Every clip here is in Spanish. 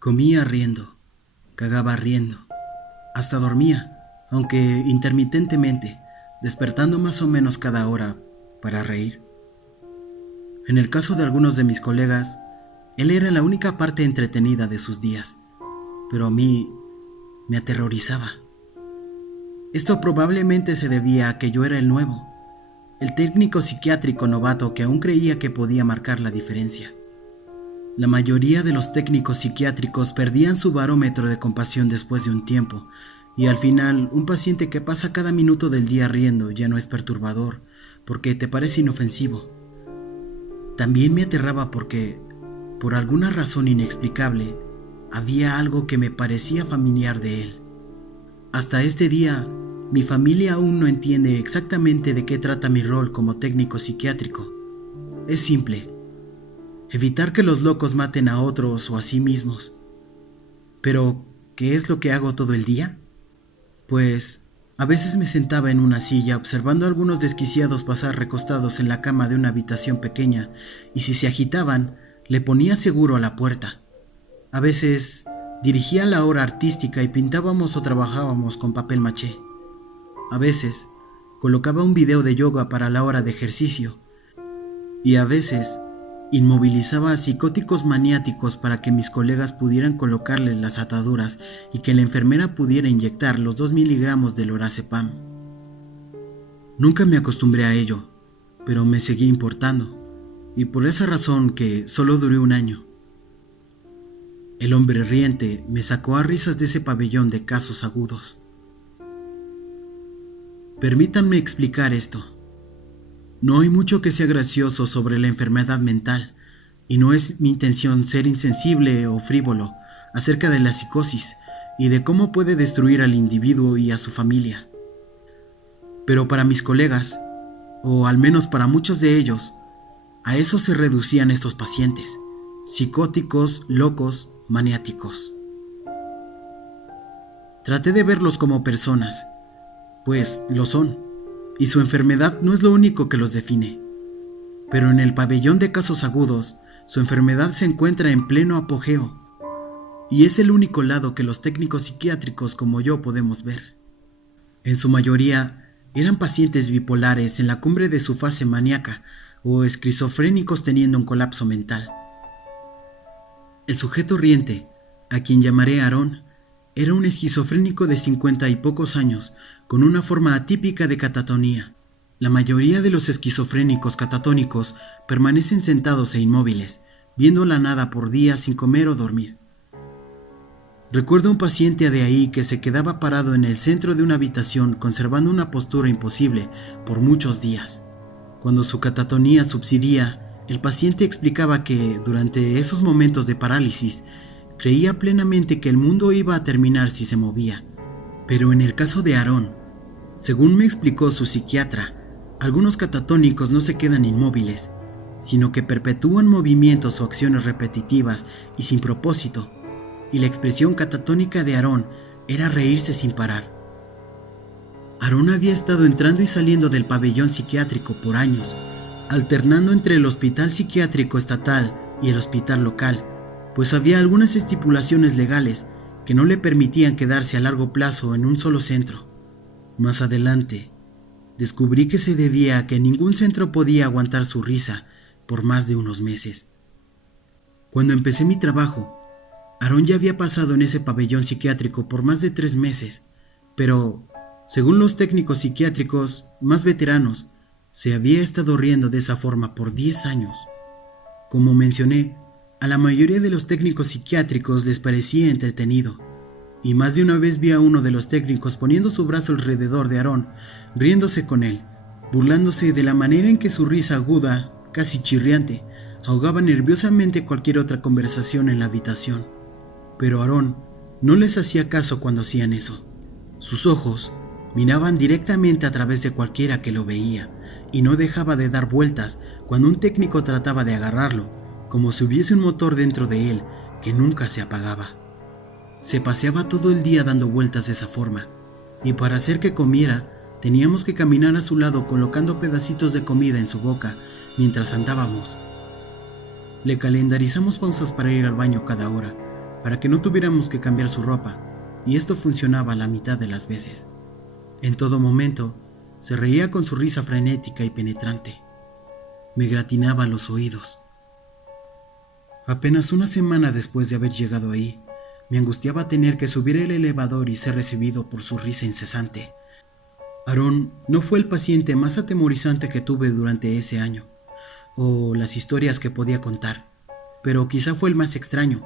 Comía riendo, cagaba riendo, hasta dormía, aunque intermitentemente, despertando más o menos cada hora para reír. En el caso de algunos de mis colegas, él era la única parte entretenida de sus días, pero a mí me aterrorizaba. Esto probablemente se debía a que yo era el nuevo, el técnico psiquiátrico novato que aún creía que podía marcar la diferencia. La mayoría de los técnicos psiquiátricos perdían su barómetro de compasión después de un tiempo, y al final un paciente que pasa cada minuto del día riendo ya no es perturbador, porque te parece inofensivo. También me aterraba porque, por alguna razón inexplicable, había algo que me parecía familiar de él. Hasta este día, mi familia aún no entiende exactamente de qué trata mi rol como técnico psiquiátrico. Es simple: evitar que los locos maten a otros o a sí mismos. Pero, ¿qué es lo que hago todo el día? Pues, a veces me sentaba en una silla observando a algunos desquiciados pasar recostados en la cama de una habitación pequeña, y si se agitaban, le ponía seguro a la puerta. A veces, dirigía la obra artística y pintábamos o trabajábamos con papel maché. A veces, colocaba un video de yoga para la hora de ejercicio. Y a veces, inmovilizaba a psicóticos maniáticos para que mis colegas pudieran colocarles las ataduras y que la enfermera pudiera inyectar los 2 miligramos de lorazepam. Nunca me acostumbré a ello, pero me seguí importando, y por esa razón que solo duré un año. El hombre riente me sacó a risas de ese pabellón de casos agudos. Permítanme explicar esto. No hay mucho que sea gracioso sobre la enfermedad mental, y no es mi intención ser insensible o frívolo acerca de la psicosis y de cómo puede destruir al individuo y a su familia. Pero para mis colegas, o al menos para muchos de ellos, a eso se reducían estos pacientes, psicóticos, locos, maniáticos. Traté de verlos como personas, pues lo son. Y su enfermedad no es lo único que los define. Pero en el pabellón de casos agudos, su enfermedad se encuentra en pleno apogeo. Y es el único lado que los técnicos psiquiátricos como yo podemos ver. En su mayoría, eran pacientes bipolares en la cumbre de su fase maníaca o esquizofrénicos teniendo un colapso mental. El sujeto riente, a quien llamaré Aarón, era un esquizofrénico de 50 y pocos años, con una forma atípica de catatonía. La mayoría de los esquizofrénicos catatónicos permanecen sentados e inmóviles, viendo la nada por días sin comer o dormir. Recuerdo un paciente de ahí que se quedaba parado en el centro de una habitación conservando una postura imposible por muchos días. Cuando su catatonía subsidía, el paciente explicaba que, durante esos momentos de parálisis, creía plenamente que el mundo iba a terminar si se movía. Pero en el caso de Aarón, según me explicó su psiquiatra, algunos catatónicos no se quedan inmóviles, sino que perpetúan movimientos o acciones repetitivas y sin propósito, y la expresión catatónica de Aarón era reírse sin parar. Aarón había estado entrando y saliendo del pabellón psiquiátrico por años, alternando entre el hospital psiquiátrico estatal y el hospital local, pues había algunas estipulaciones legales que no le permitían quedarse a largo plazo en un solo centro. Más adelante, descubrí que se debía a que ningún centro podía aguantar su risa por más de unos meses. Cuando empecé mi trabajo, Aarón ya había pasado en ese pabellón psiquiátrico por más de 3 meses, pero, según los técnicos psiquiátricos más veteranos, se había estado riendo de esa forma por 10 años. Como mencioné, a la mayoría de los técnicos psiquiátricos les parecía entretenido, y más de una vez vi a uno de los técnicos poniendo su brazo alrededor de Aarón, riéndose con él, burlándose de la manera en que su risa aguda, casi chirriante, ahogaba nerviosamente cualquier otra conversación en la habitación. Pero Aarón no les hacía caso cuando hacían eso. Sus ojos miraban directamente a través de cualquiera que lo veía, y no dejaba de dar vueltas cuando un técnico trataba de agarrarlo, como si hubiese un motor dentro de él que nunca se apagaba. Se paseaba todo el día dando vueltas de esa forma, y para hacer que comiera, teníamos que caminar a su lado colocando pedacitos de comida en su boca mientras andábamos. Le calendarizamos pausas para ir al baño cada hora, para que no tuviéramos que cambiar su ropa, y esto funcionaba la mitad de las veces. En todo momento, se reía con su risa frenética y penetrante. Me gratinaba los oídos. Apenas una semana después de haber llegado ahí, me angustiaba tener que subir el elevador y ser recibido por su risa incesante. Aaron no fue el paciente más atemorizante que tuve durante ese año, o las historias que podía contar, pero quizá fue el más extraño,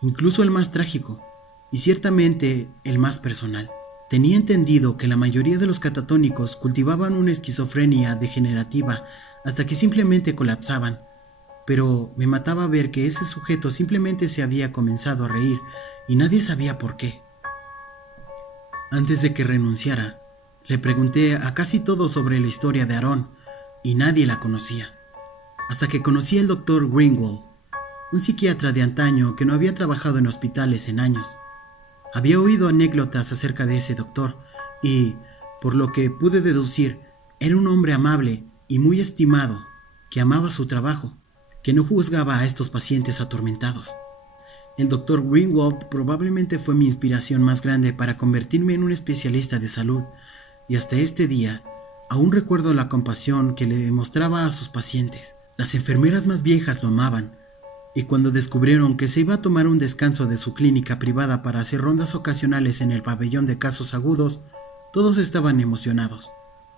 incluso el más trágico, y ciertamente el más personal. Tenía entendido que la mayoría de los catatónicos cultivaban una esquizofrenia degenerativa hasta que simplemente colapsaban, pero me mataba ver que ese sujeto simplemente se había comenzado a reír y nadie sabía por qué. Antes de que renunciara, le pregunté a casi todos sobre la historia de Aaron y nadie la conocía, hasta que conocí al Dr. Greenwald, un psiquiatra de antaño que no había trabajado en hospitales en años. Había oído anécdotas acerca de ese doctor y, por lo que pude deducir, era un hombre amable y muy estimado, que amaba su trabajo, que no juzgaba a estos pacientes atormentados. El Dr. Greenwald probablemente fue mi inspiración más grande para convertirme en un especialista de salud, y hasta este día aún recuerdo la compasión que le demostraba a sus pacientes. Las enfermeras más viejas lo amaban, y cuando descubrieron que se iba a tomar un descanso de su clínica privada para hacer rondas ocasionales en el pabellón de casos agudos, todos estaban emocionados.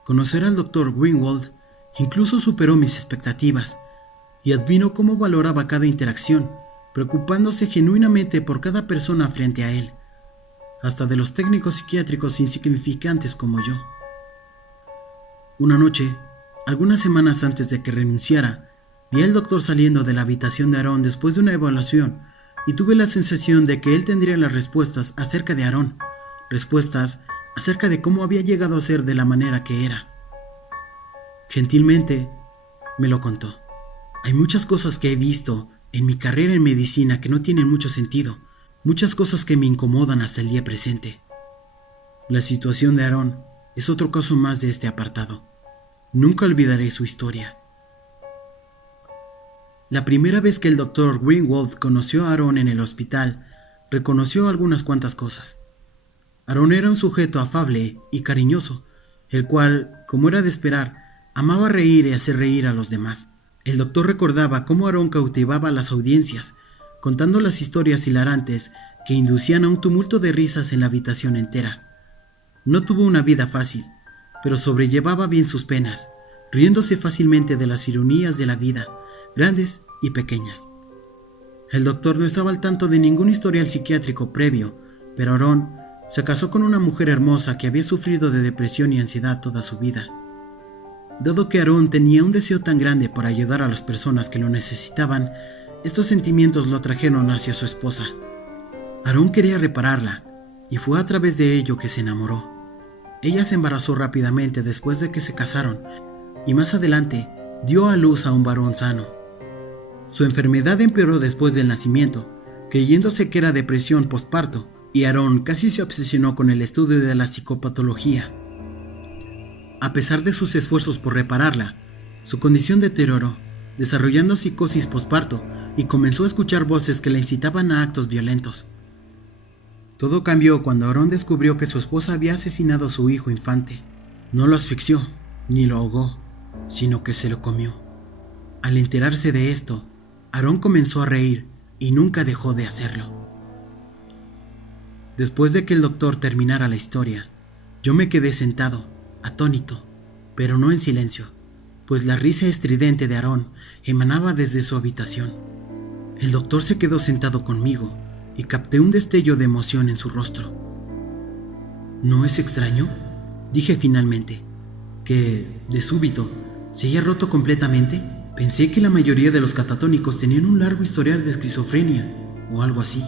Conocer al Dr. Greenwald incluso superó mis expectativas, y admiro cómo valoraba cada interacción, preocupándose genuinamente por cada persona frente a él, hasta de los técnicos psiquiátricos insignificantes como yo. Una noche, algunas semanas antes de que renunciara, vi al doctor saliendo de la habitación de Aaron después de una evaluación y tuve la sensación de que él tendría las respuestas acerca de Aaron, respuestas acerca de cómo había llegado a ser de la manera que era. Gentilmente, me lo contó. Hay muchas cosas que he visto en mi carrera en medicina que no tienen mucho sentido, muchas cosas que me incomodan hasta el día presente. La situación de Aaron es otro caso más de este apartado. Nunca olvidaré su historia. La primera vez que el Dr. Greenwald conoció a Aaron en el hospital, reconoció algunas cuantas cosas. Aaron era un sujeto afable y cariñoso, el cual, como era de esperar, amaba reír y hacer reír a los demás. El doctor recordaba cómo Aaron cautivaba a las audiencias, contando las historias hilarantes que inducían a un tumulto de risas en la habitación entera. No tuvo una vida fácil, pero sobrellevaba bien sus penas, riéndose fácilmente de las ironías de la vida, grandes y pequeñas. El doctor no estaba al tanto de ningún historial psiquiátrico previo, pero Aaron se casó con una mujer hermosa que había sufrido de depresión y ansiedad toda su vida. Dado que Aaron tenía un deseo tan grande por ayudar a las personas que lo necesitaban, estos sentimientos lo trajeron hacia su esposa. Aaron quería repararla, y fue a través de ello que se enamoró. Ella se embarazó rápidamente después de que se casaron, y más adelante dio a luz a un varón sano. Su enfermedad empeoró después del nacimiento, creyéndose que era depresión postparto, y Aaron casi se obsesionó con el estudio de la psicopatología. A pesar de sus esfuerzos por repararla, su condición deterioró, desarrollando psicosis postparto y comenzó a escuchar voces que la incitaban a actos violentos. Todo cambió cuando Aaron descubrió que su esposa había asesinado a su hijo infante. No lo asfixió, ni lo ahogó, sino que se lo comió. Al enterarse de esto, Aaron comenzó a reír y nunca dejó de hacerlo. Después de que el doctor terminara la historia, yo me quedé sentado, atónito, pero no en silencio, pues la risa estridente de Aaron emanaba desde su habitación. El doctor se quedó sentado conmigo y capté un destello de emoción en su rostro. ¿No es extraño?, dije finalmente, que, de súbito, se haya roto completamente. Pensé que la mayoría de los catatónicos tenían un largo historial de esquizofrenia, o algo así.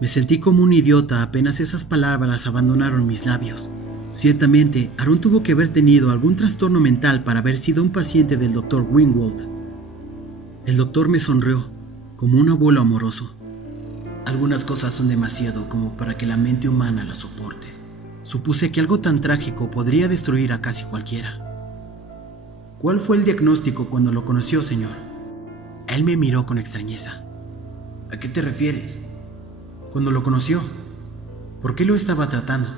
Me sentí como un idiota apenas esas palabras abandonaron mis labios. Ciertamente, Aaron tuvo que haber tenido algún trastorno mental para haber sido un paciente del Dr. Greenwald. El doctor me sonrió, como un abuelo amoroso. Algunas cosas son demasiado como para que la mente humana las soporte. Supuse que algo tan trágico podría destruir a casi cualquiera. ¿Cuál fue el diagnóstico cuando lo conoció, señor? Él me miró con extrañeza. ¿A qué te refieres? Cuando lo conoció, ¿por qué lo estaba tratando?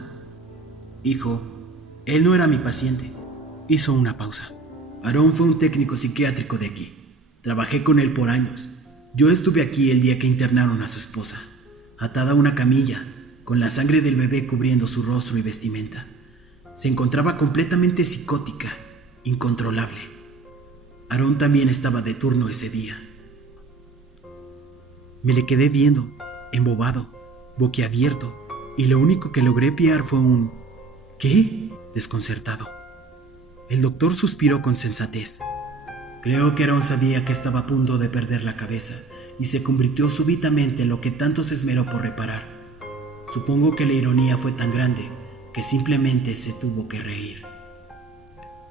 Hijo, él no era mi paciente. Hizo una pausa. Aaron fue un técnico psiquiátrico de aquí. Trabajé con él por años. Yo estuve aquí el día que internaron a su esposa, atada a una camilla, con la sangre del bebé cubriendo su rostro y vestimenta. Se encontraba completamente psicótica, incontrolable. Aaron también estaba de turno ese día. Me le quedé viendo, embobado, boquiabierto, y lo único que logré pillar fue un ¿qué? Desconcertado. El doctor suspiró con sensatez. Creo que Aaron sabía que estaba a punto de perder la cabeza y se convirtió súbitamente en lo que tanto se esmeró por reparar. Supongo que la ironía fue tan grande que simplemente se tuvo que reír.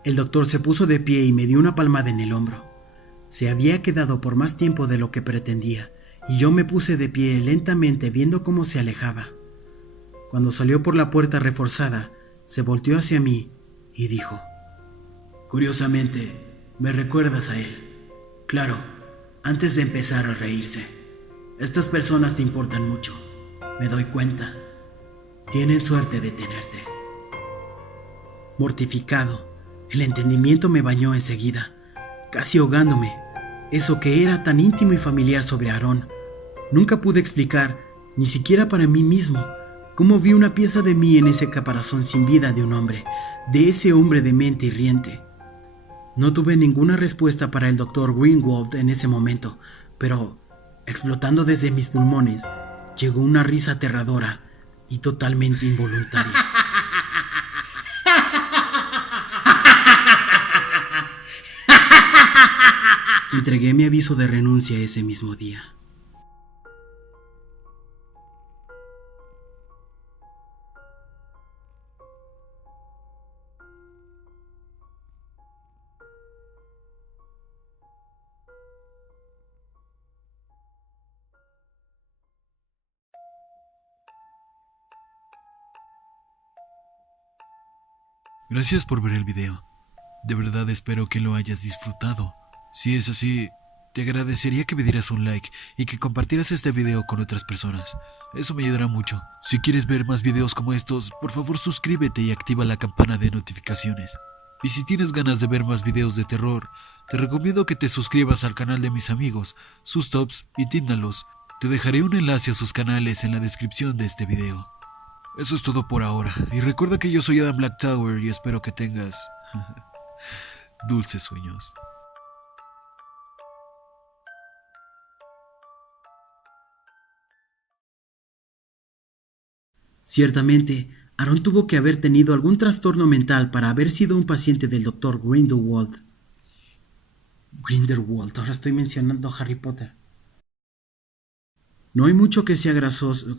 El doctor se puso de pie y me dio una palmada en el hombro. Se había quedado por más tiempo de lo que pretendía, y yo me puse de pie lentamente viendo cómo se alejaba. Cuando salió por la puerta reforzada, se volteó hacia mí y dijo: Curiosamente, me recuerdas a él. Claro, antes de empezar a reírse. Estas personas te importan mucho. Me doy cuenta. Tienen suerte de tenerte. Mortificado, el entendimiento me bañó enseguida, casi ahogándome. Eso que era tan íntimo y familiar sobre Aaron. Nunca pude explicar, ni siquiera para mí mismo, cómo vi una pieza de mí en ese caparazón sin vida de un hombre, de ese hombre de mente hirriente. No tuve ninguna respuesta para el doctor Greenwald en ese momento, pero, explotando desde mis pulmones, llegó una risa aterradora y totalmente involuntaria. Entregué mi aviso de renuncia ese mismo día. Gracias por ver el video. De verdad espero que lo hayas disfrutado. Si es así, te agradecería que me dieras un like y que compartieras este video con otras personas. Eso me ayudará mucho. Si quieres ver más videos como estos, por favor suscríbete y activa la campana de notificaciones. Y si tienes ganas de ver más videos de terror, te recomiendo que te suscribas al canal de mis amigos, sus tops y Tíndalos. Te dejaré un enlace a sus canales en la descripción de este video. Eso es todo por ahora, y recuerda que yo soy Adam Black Tower y espero que tengas dulces sueños. Ciertamente, Aaron tuvo que haber tenido algún trastorno mental para haber sido un paciente del Dr. Grindelwald. Grindelwald, ahora estoy mencionando a Harry Potter. No hay mucho que sea grasoso.